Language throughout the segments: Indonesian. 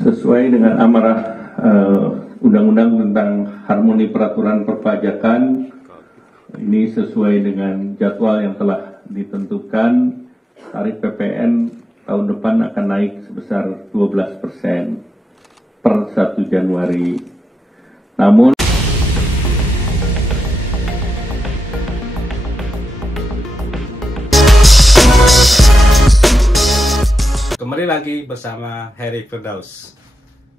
Sesuai dengan amarah Undang-Undang tentang Harmoni Peraturan Perpajakan, ini sesuai dengan jadwal yang telah ditentukan, tarif PPN tahun depan akan naik sebesar 12% per 1 Januari. Namun kembali lagi bersama Heri Firdaus.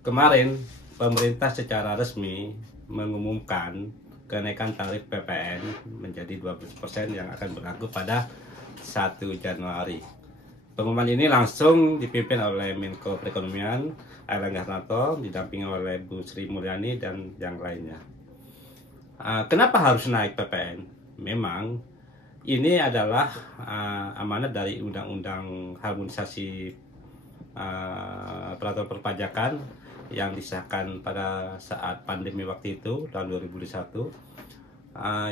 Kemarin pemerintah secara resmi mengumumkan kenaikan tarif PPN menjadi 12% yang akan berlaku pada 1 Januari. Pengumuman ini langsung dipimpin oleh Menko Perekonomian Airlangga Hartarto, didampingi oleh Bu Sri Mulyani dan yang lainnya. Kenapa harus naik PPN? Memang ini adalah amanat dari Undang-Undang Harmonisasi Peraturan Perpajakan yang disahkan pada saat pandemi waktu itu tahun 2021,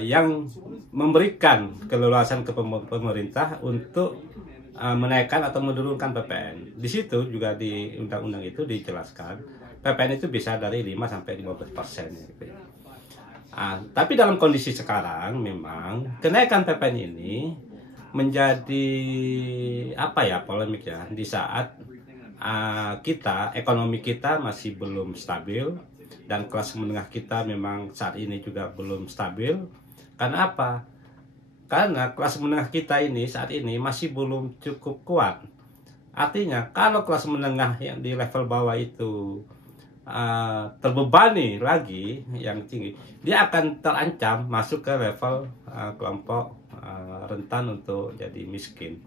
yang memberikan keleluasan ke pemerintah untuk menaikkan atau menurunkan PPN. Di situ juga di undang-undang itu dijelaskan PPN itu bisa dari 5 sampai 15%. Gitu. Tapi dalam kondisi sekarang memang kenaikan PPN ini menjadi polemik ya, di saat ekonomi kita masih belum stabil dan kelas menengah kita memang saat ini juga belum stabil. Karena apa? Karena kelas menengah kita ini saat ini masih belum cukup kuat. Artinya kalau kelas menengah yang di level bawah itu terbebani lagi yang tinggi, dia akan terancam masuk ke level kelompok rentan untuk jadi miskin.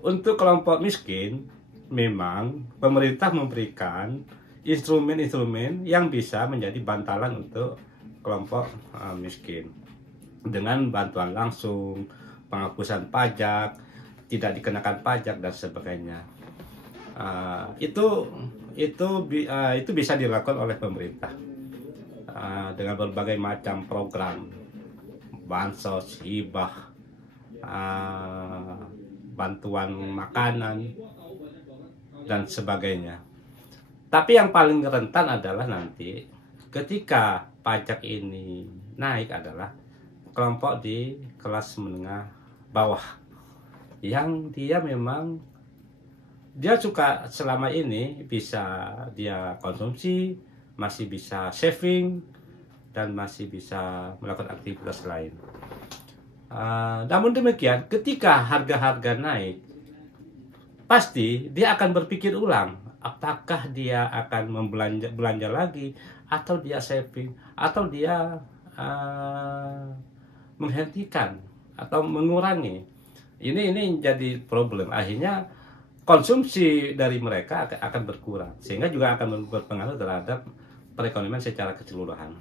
Untuk kelompok miskin, memang pemerintah memberikan instrumen-instrumen yang bisa menjadi bantalan untuk kelompok miskin dengan bantuan langsung, penghapusan pajak, tidak dikenakan pajak dan sebagainya. Itu bisa dilakukan oleh pemerintah dengan berbagai macam program, bansos, hibah, bantuan makanan dan sebagainya. Tapi yang paling rentan adalah nanti ketika pajak ini naik adalah kelompok di kelas menengah bawah yang dia memang dia suka selama ini bisa dia konsumsi, masih bisa saving dan masih bisa melakukan aktivitas lain. Namun demikian ketika harga-harga naik, pasti dia akan berpikir ulang apakah dia akan belanja lagi, atau dia saving, atau dia menghentikan atau mengurangi. Ini jadi problem. Akhirnya konsumsi dari mereka akan berkurang, sehingga juga akan berpengaruh terhadap perekonomian secara keseluruhan.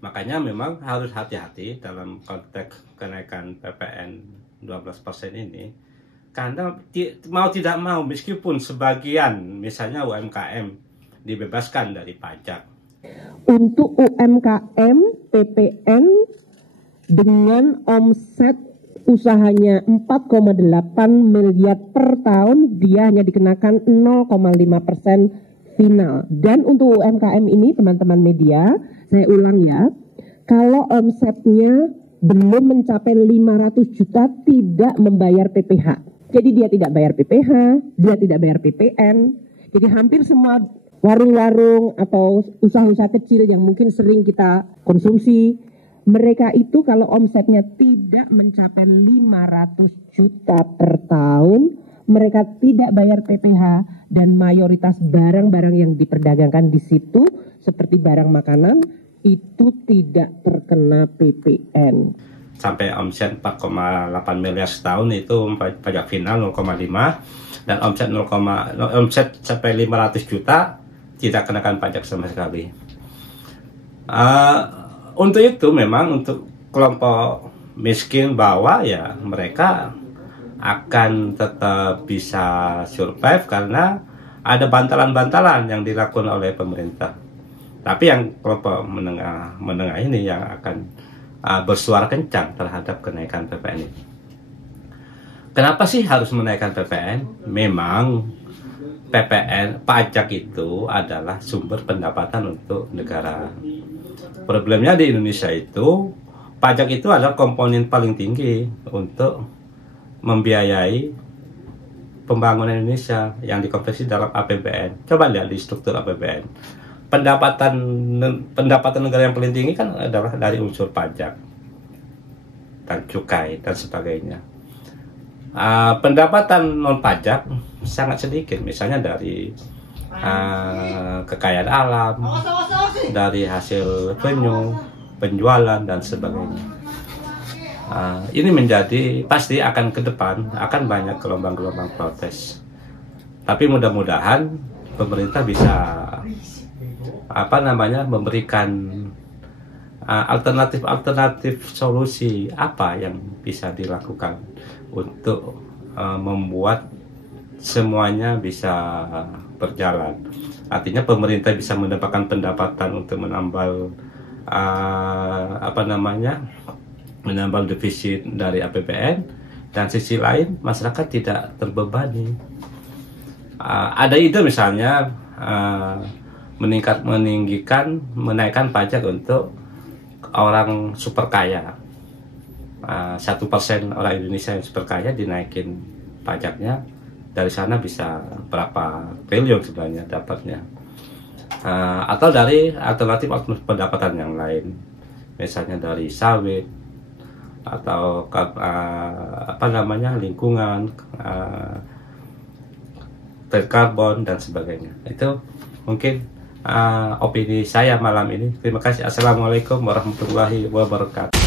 Makanya memang harus hati-hati dalam konteks kenaikan PPN 12% ini. Karena mau tidak mau, meskipun sebagian misalnya UMKM dibebaskan dari pajak. Untuk UMKM, PPN dengan omset usahanya 4,8 miliar per tahun, dia hanya dikenakan 0,5% final. Dan untuk UMKM ini, teman-teman media, saya ulang ya, kalau omsetnya belum mencapai 500 juta tidak membayar PPh. Jadi dia tidak bayar PPh, dia tidak bayar PPN. Jadi hampir semua warung-warung atau usaha-usaha kecil yang mungkin sering kita konsumsi, mereka itu kalau omsetnya tidak mencapai 500 juta per tahun, mereka tidak bayar PPh, dan mayoritas barang-barang yang diperdagangkan di situ seperti barang makanan itu tidak terkena PPN. Sampai omset 4,8 miliar setahun itu pajak final 0,5, dan omset sampai 500 juta tidak kenakan pajak sama sekali. Untuk itu memang untuk kelompok miskin bawah ya, mereka akan tetap bisa survive karena ada bantalan-bantalan yang dilakukan oleh pemerintah. Tapi yang kelompok menengah ini yang akan bersuara kencang terhadap kenaikan PPN ini. Kenapa sih harus menaikkan PPN? Memang PPN, pajak itu adalah sumber pendapatan untuk negara. Problemnya di Indonesia itu, pajak itu adalah komponen paling tinggi untuk membiayai pembangunan Indonesia yang dikonversi dalam APBN. Coba lihat di struktur APBN. Pendapatan negara yang paling tinggi kan adalah dari unsur pajak dan cukai dan sebagainya. Pendapatan non pajak sangat sedikit, misalnya dari kekayaan alam, dari hasil revenue, penjualan dan sebagainya. Ini menjadi pasti akan ke depan akan banyak gelombang-gelombang protes. Tapi mudah-mudahan pemerintah bisa memberikan alternatif solusi apa yang bisa dilakukan untuk membuat semuanya bisa berjalan. Artinya pemerintah bisa mendapatkan pendapatan untuk menambal menambal defisit dari APBN, dan sisi lain masyarakat tidak terbebani. Ada ide misalnya menaikkan pajak untuk orang super kaya. 1% orang Indonesia yang super kaya dinaikin pajaknya, dari sana bisa berapa triliun sebenarnya dapatnya. Atau dari alternatif pendapatan yang lain, misalnya dari sawit atau lingkungan, trade karbon dan sebagainya. Itu mungkin opini saya malam ini. Terima kasih. Assalamualaikum warahmatullahi wabarakatuh.